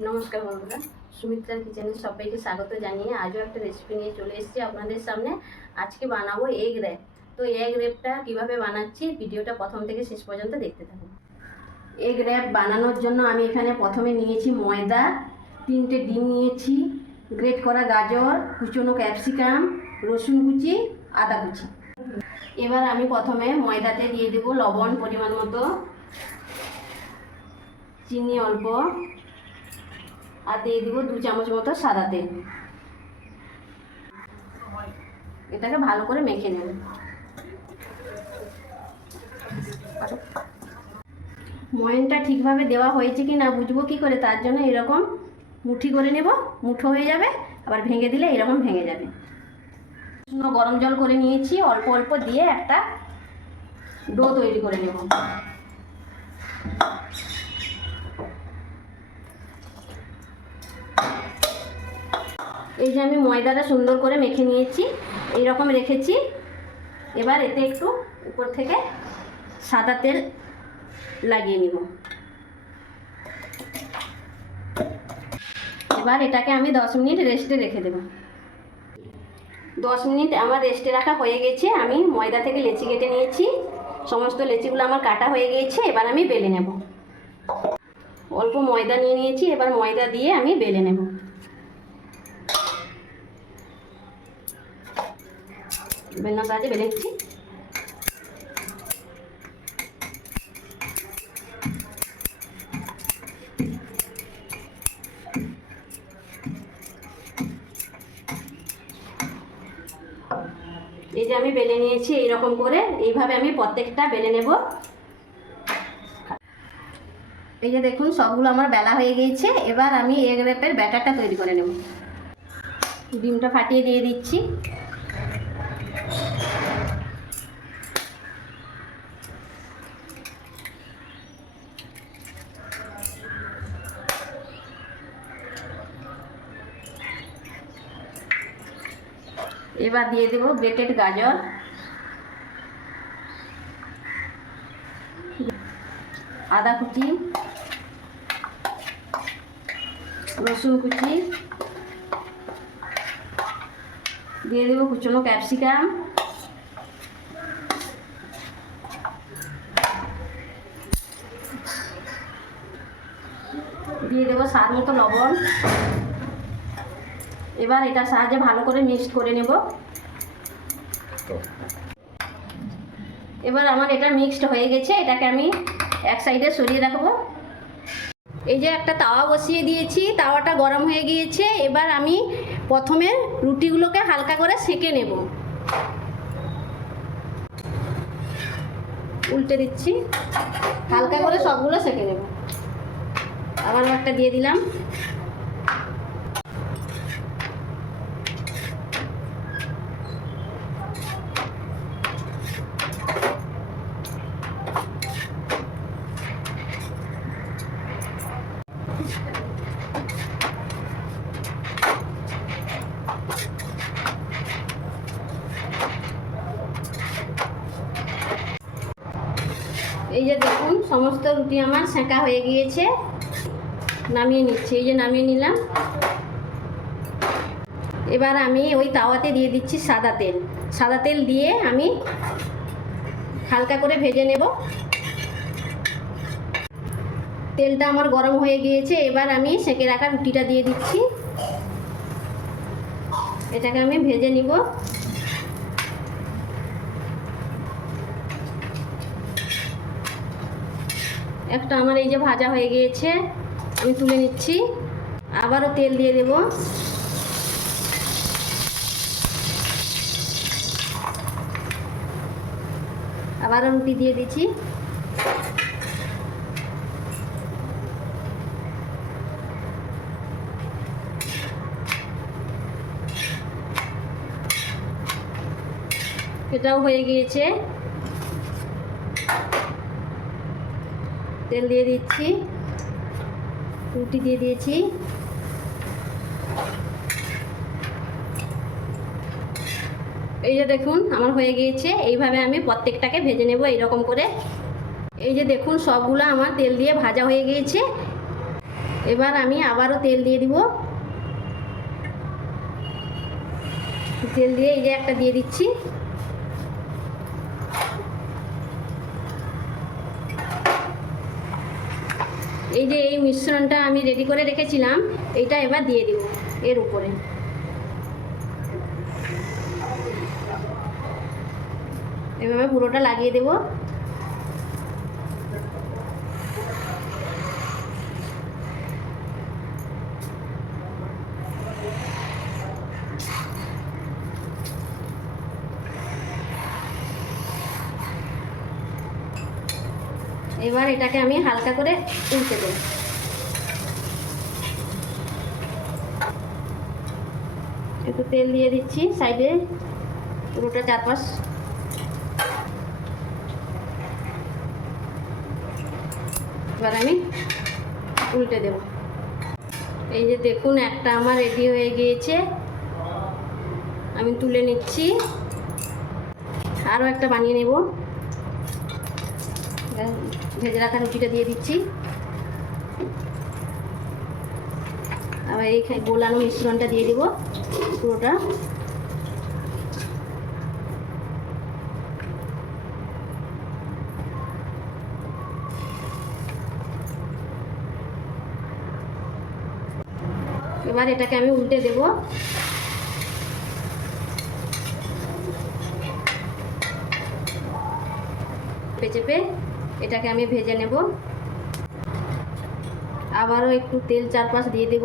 নমস্কার বন্ধুরা, সুমিত্রার কিচেনে সবাইকে স্বাগত জানিয়ে আজও একটা রেসিপি নিয়ে চলে এসেছি আপনাদের সামনে। আজকে বানাবো এগ র্যাপ। তো এগ র্যাপটা কীভাবে বানাচ্ছি ভিডিওটা প্রথম থেকে শেষ পর্যন্ত দেখতে থাকুন। এগ র্যাপ বানানোর জন্য আমি এখানে প্রথমে নিয়েছি ময়দা, 3টে ডিম নিয়েছি, গ্রেট করা গাজর, কুচনো ক্যাপসিকাম, রসুন কুচি, আদা কুচি। এবার আমি প্রথমে ময়দাতে দিয়ে দেবো লবণ পরিমাণ মতো, চিনি অল্প, আর দিয়ে দিব 2 চামচ মতো সাদা তেল। এটাকে ভালো করে মেখে নেব। ময়নটা ঠিকভাবে দেওয়া হয়েছে কি না বুঝবো কি করে, তার জন্য এরকম মুঠি করে নেব, মুঠো হয়ে যাবে, আবার ভেঙে দিলে এরকম ভেঙে যাবে। গরম জল করে নিয়েছি, অল্প অল্প দিয়ে একটা ডো তৈরি করে নেব। এই যে আমি ময়দাটা সুন্দর করে মেখে নিয়েছি, এই রকম রেখেছি। এবার এতে একটু উপর থেকে সাদা তেল লাগিয়ে নিব। এবার এটাকে আমি 10 মিনিট রেস্টে রেখে দেব। 10 মিনিট আমার রেস্টে রাখা হয়ে গেছে। আমি ময়দা থেকে লেচি কেটে নিয়েছি, সমস্ত লেচিগুলো আমার কাটা হয়ে গিয়েছে। এবার আমি বেলে নেব। অল্প ময়দা নিয়ে নিয়েছি, এবার ময়দা দিয়ে আমি বেলে নেব। বেলনা কাজে বেলে নিচ্ছি। এই যে আমি বেলে নিয়েছি এইরকম করে, এইভাবে আমি প্রত্যেকটা বেলে নেব। এই যে দেখুন সবগুলো আমার বেলা হয়ে গিয়েছে। এবার আমি এগ র্যাপের ব্যাটারটা তৈরি করে নেব। ডিমটা ফাটিয়ে দিয়ে দিচ্ছি। এবার দিয়ে দেব গ্রেটেড গাজর, আদা কুচি, রসুন কুচি, দিয়ে দেব কুচনো ক্যাপসিকাম, দিয়ে দেব স্বাদ মতো লবণ। এবার এটার সাহায্যে ভালো করে মিক্স করে নেব। এবার আমার এটা মিক্সড হয়ে গেছে, এটাকে আমি এক সাইডে সরিয়ে রাখবো। এই যে একটা তাওয়া বসিয়ে দিয়েছি, তাওয়াটা গরম হয়ে গিয়েছে। এবার আমি প্রথমে রুটিগুলোকে হালকা করে সেঁকে নেব। উল্টে দিচ্ছি, হালকা করে সবগুলো সেঁকে নেব। আবার একটা দিয়ে দিলাম। এই যে দেখুন সমস্ত রুটি আমার সেঁকা হয়ে গিয়েছে। নামিয়ে নিচ্ছি, এই যে নামিয়ে নিলাম। এবার আমি ওই তাওয়াতে দিয়ে দিচ্ছি সাদা তেল। সাদা তেল দিয়ে আমি হালকা করে ভেজে নেব। তেলটা আমার গরম হয়ে গিয়েছে। এবার আমি সেঁকে রাখা রুটিটা দিয়ে দিচ্ছি, এটাকে আমি ভেজে নিব। একটা আমার এই যে ভাজা হয়ে গিয়েছে, আমি তুলে নিচ্ছি। আবারও তেল দিয়ে দেব। আবারও রুটি দিয়ে দিচ্ছি। এটাও হয়ে গিয়েছে। তেল দিয়ে দিচ্ছি, রুটি দিয়ে দিয়েছি। এই যে দেখুন আমার হয়ে গিয়েছে। এইভাবে আমি প্রত্যেকটাকে ভেজে নেব এইরকম করে। এই যে দেখুন সবগুলো আমার তেল দিয়ে ভাজা হয়ে গিয়েছে। এবার আমি আবারও তেল দিয়ে দিব। তেল দিয়ে এই যে একটা দিয়ে দিচ্ছি। এই যে এই মিশ্রণটা আমি রেডি করে রেখেছিলাম, এইটা এবার দিয়ে দিব এর উপরে। এভাবে পুরোটা লাগিয়ে দেব। এবার এটাকে আমি হালকা করে উল্টে দেব। একটু তেল দিয়ে দিচ্ছি সাইডে, পুরোটা চারপাশ। এবার আমি উল্টে দেব। এই যে দেখুন, একটা আমার রেডি হয়ে গিয়েছে, আমি তুলে নিচ্ছি। আরও একটা বানিয়ে নেব। ভেজে রাখা রুটিটা দিয়ে দিচ্ছি। আবার এই গোলানো মিশ্রণটা দিয়ে দিব পুরোটা। এবার এটাকে আমি উল্টে দেব। চেপে এটাকে আমি ভেজে নেব। আবারও একটু তেল চারপাশ দিয়ে দেব।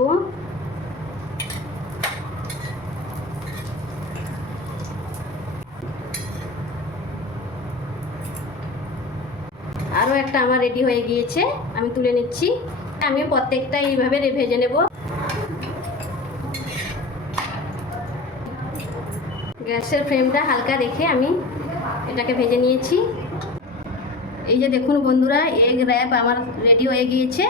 আরও একটা আমার রেডি হয়ে গিয়েছে, আমি তুলে নিচ্ছি। আমি প্রত্যেকটা এইভাবে ভেজে নেব। গ্যাসের ফ্লেমটা হালকা রেখে আমি এটাকে ভেজে নিয়েছি। এই যে দেখুন বন্ধুরা, এগ র্যাপ আমার রেডি হয়ে গিয়েছে।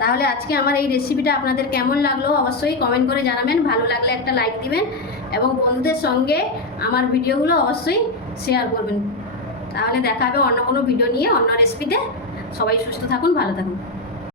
তাহলে আজকে আমার এই রেসিপিটা আপনাদের কেমন লাগলো অবশ্যই কমেন্ট করে জানাবেন। ভালো লাগলে একটা লাইক দিবেন এবং বন্ধুদের সঙ্গে আমার ভিডিওগুলো অবশ্যই শেয়ার করবেন। তাহলে দেখা হবে অন্য কোনো ভিডিও নিয়ে, অন্য রেসিপিতে। সবাই সুস্থ থাকুন, ভালো থাকুন।